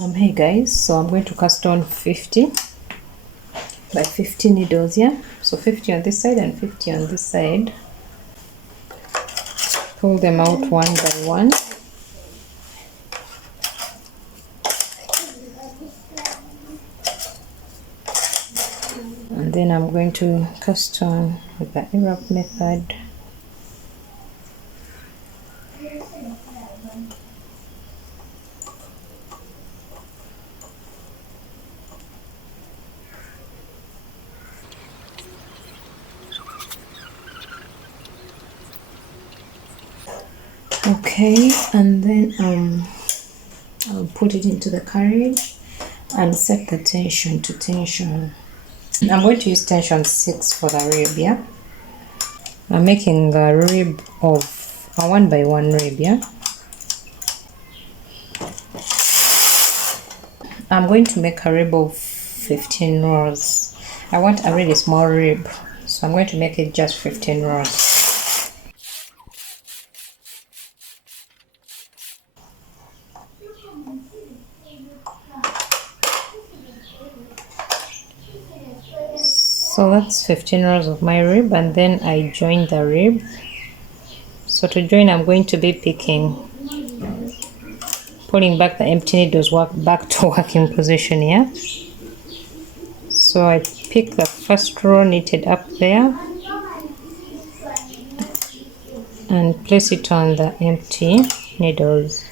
Hey guys, so I'm going to cast on 50 by 50 needles here. So 50 on this side and 50 on this side. Pull them out one by one. And then I'm going to cast on with the Arab method. Okay, and then I'll put it into the carriage and set the tension to tension. I'm going to use tension 6 for the rib, yeah? I'm making a rib of a 1 by 1 rib, yeah? I'm going to make a rib of 15 rows. I want a really small rib, so I'm going to make it just 15 rows. So that's 15 rows of my rib, and then I join the rib. So to join, I'm going to be pulling back the empty needles back to working position here. So I pick the first row knitted up there and place it on the empty needles.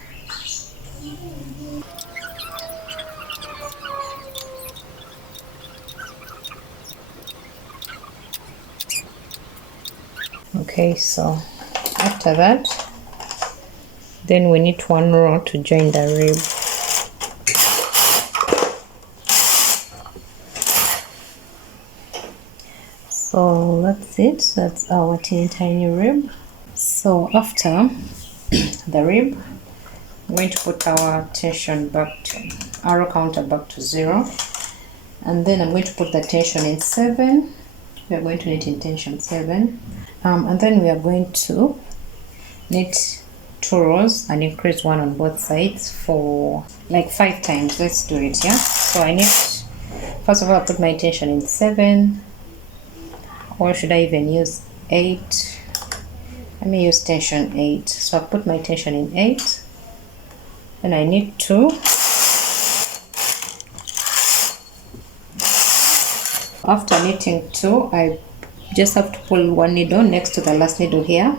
Okay, so after that, then we need one row to join the rib. So that's it, that's our teeny tiny rib. So after the rib, I'm going to put our tension back to, arrow counter back to 0. And then I'm going to put the tension in 7. We are going to knit in tension 7. And then we are going to knit 2 rows and increase 1 on both sides for like 5 times. Let's do it, yeah? So I knit, first of all, I put my tension in 7, or should I even use 8? Let me use tension 8. So I put my tension in 8, then I knit 2. After knitting 2, I just have to pull 1 needle next to the last needle here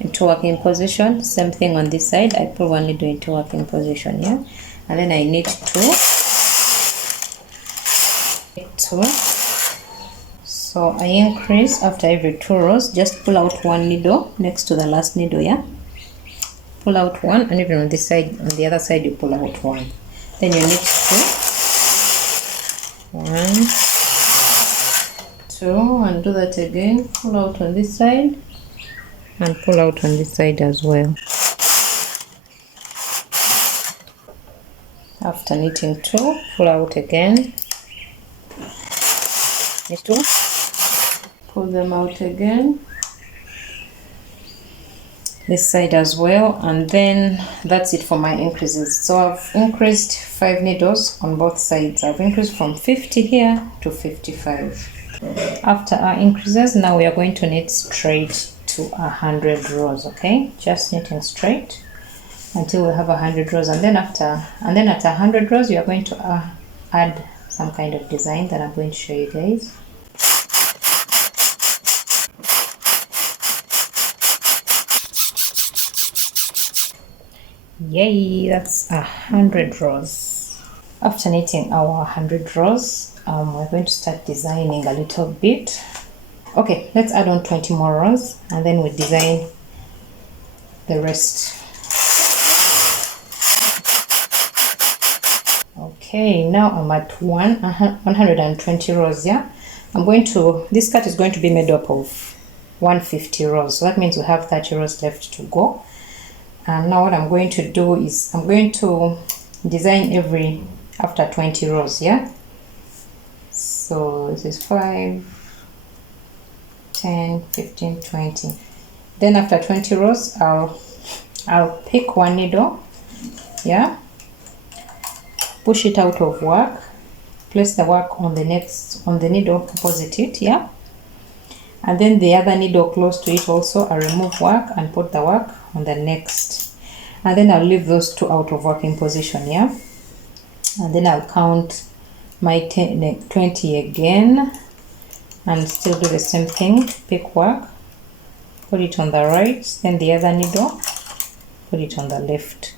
into working position. Same thing on this side, I pull 1 needle into working position here, and then I knit 2. So I increase after every 2 rows. Just pull out 1 needle next to the last needle, yeah? Pull out 1, and even on this side, on the other side, you pull out 1. Then you knit 2. 1, 2, and do that again. Pull out on this side and pull out on this side as well. After knitting 2, pull out again. Knit 2. Pull them out again. This side as well, and then that's it for my increases. So I've increased 5 needles on both sides. I've increased from 50 here to 55. After our increases, now we are going to knit straight to 100 rows. Okay, just knitting straight until we have 100 rows, and then at 100 rows you are going to add some kind of design that I'm going to show you guys. Yay, that's 100 rows. After knitting our 100 rows, we're going to start designing a little bit. Okay, let's add on 20 more rows and then we design the rest. Okay, now I'm at 120 rows, yeah? This skirt is going to be made up of 150 rows, so that means we have 30 rows left to go. And now what I'm going to do is I'm going to design after 20 rows, yeah? So this is 5, 10, 15, 20. Then after 20 rows, I'll pick 1 needle, yeah? push it out of work, place the work on the needle opposite it, yeah, and then the other needle close to it also I remove work and put the work on the next, and then I'll leave those two out of working position, yeah, and then I'll count my 20 again and still do the same thing. Pick work, put it on the right, then the other needle, put it on the left.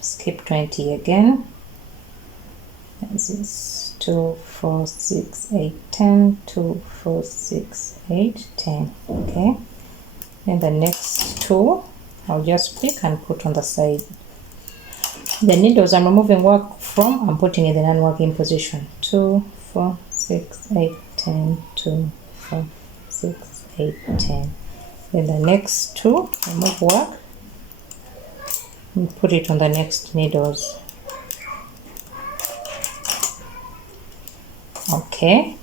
Skip 20 again. This is 2, 4, 6, 8, 10, 2, 4, 6, 8, 10. Okay, and the next two I'll just pick and put on the side. The needles I'm removing work from, I'm putting in the non-working position. 2, 4, 6, 8, 10, 2, 4, 6, 8, 10. Then the next two, remove work and put it on the next needles. Okay,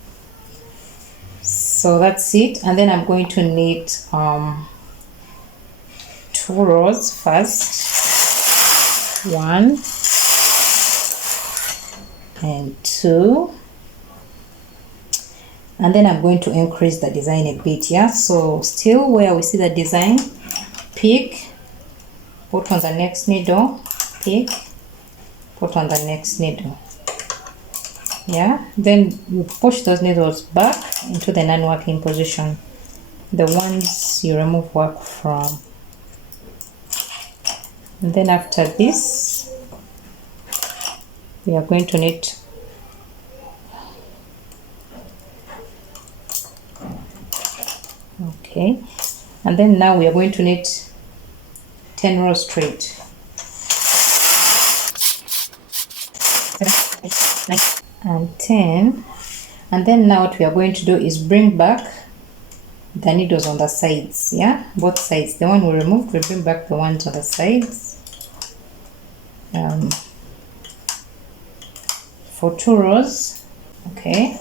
so that's it. And then I'm going to knit 2 rows first. 1 and 2, and then I'm going to increase the design a bit, yeah. So still where we see the design, pick, put on the next needle, pick, put on the next needle, yeah. Then you push those needles back into the non-working position, the ones you remove work from. And then after this, we are going to knit okay, and then now we are going to knit 10 rows straight. And 10, and then now what we are going to do is bring back the needles on the sides, yeah, both sides. The one we removed, we bring back the ones on the sides. For 2 rows, okay,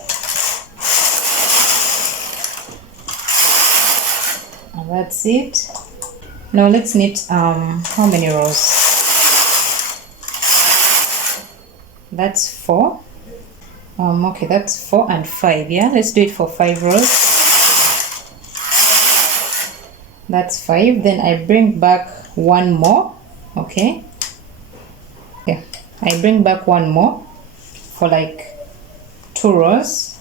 and that's it. Now let's knit how many rows? That's 4. Okay, that's 4 and 5, yeah. Let's do it for 5 rows. That's 5. Then I bring back one more, okay. Okay, I bring back one more for like 2 rows.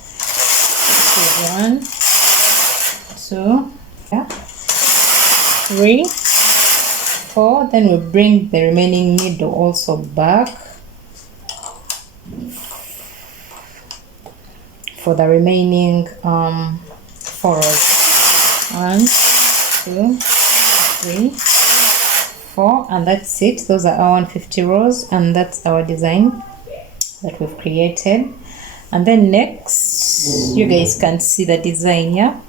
So 1, 2, yeah, 3, 4. Then we bring the remaining needle also back for the remaining 4 rows. 1, 2, 3, 4, and that's it. Those are our 150 rows, and that's our design that we've created. And then next, you guys can see the design, yeah.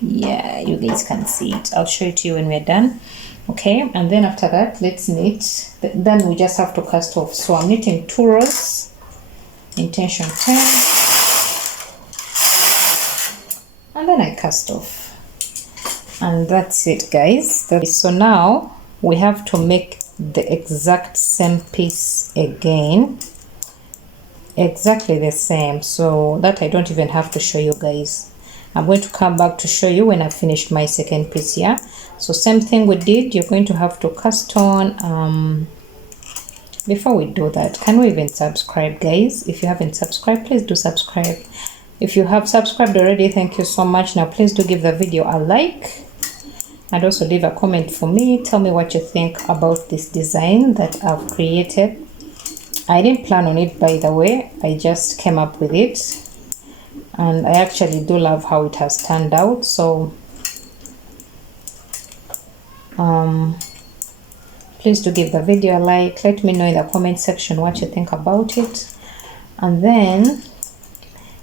Yeah, you guys can see it. I'll show it to you when we're done. Okay, and then after that, let's knit. Then we just have to cast off. So I'm knitting 2 rows in tension 10, and then I cast off, and that's it, guys. So now we have to make the exact same piece again, exactly the same, so that I don't even have to show you guys. I'm going to come back to show you when I finished my second piece here. So same thing we did, you're going to have to cast on. Before we do that, can we even subscribe, guys? If you haven't subscribed, please do subscribe. If you have subscribed already, thank you so much. Now please do give the video a like and also leave a comment for me. Tell me what you think about this design that I've created. I didn't plan on it, by the way. I just came up with it, and I actually do love how it has turned out. So please do give the video a like. Let me know in the comment section what you think about it. And then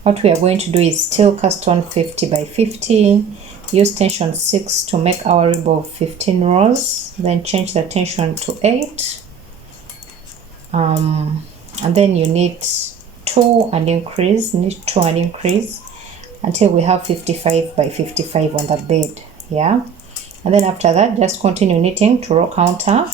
what we are going to do is still cast on 50 by 50, use tension 6 to make our rib of 15 rows, then change the tension to 8, and then you knit 2 and increase, knit 2 and increase until we have 55 by 55 on the bed, yeah. And then after that, just continue knitting to row counter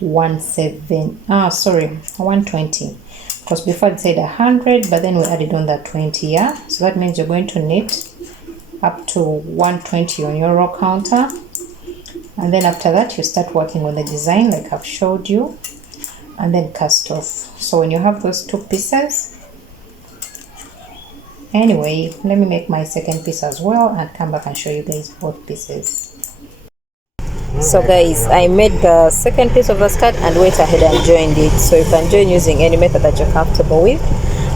120, because before it said 100, but then we added on that 20. Yeah, so that means you're going to knit up to 120 on your row counter, and then after that you start working on the design like I've showed you, and then cast off. So when you have those 2 pieces, anyway, let me make my second piece as well and come back and show you guys both pieces. So guys, I made the second piece of the skirt and went ahead and joined it, so you can join using any method that you're comfortable with.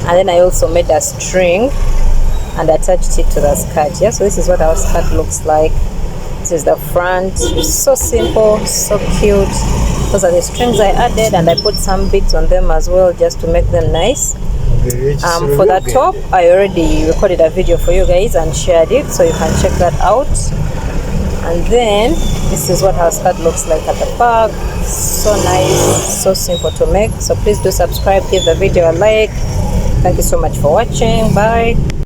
And then I also made a string and attached it to the skirt. Yeah, so this is what our skirt looks like. This is the front. So simple, so cute. Those are the strings I added, and I put some beads on them as well just to make them nice. For the top, I already recorded a video for you guys and shared it, so you can check that out. And then this is what our skirt looks like at the back. So nice, so simple to make. So please do subscribe, give the video a like. Thank you so much for watching. Bye.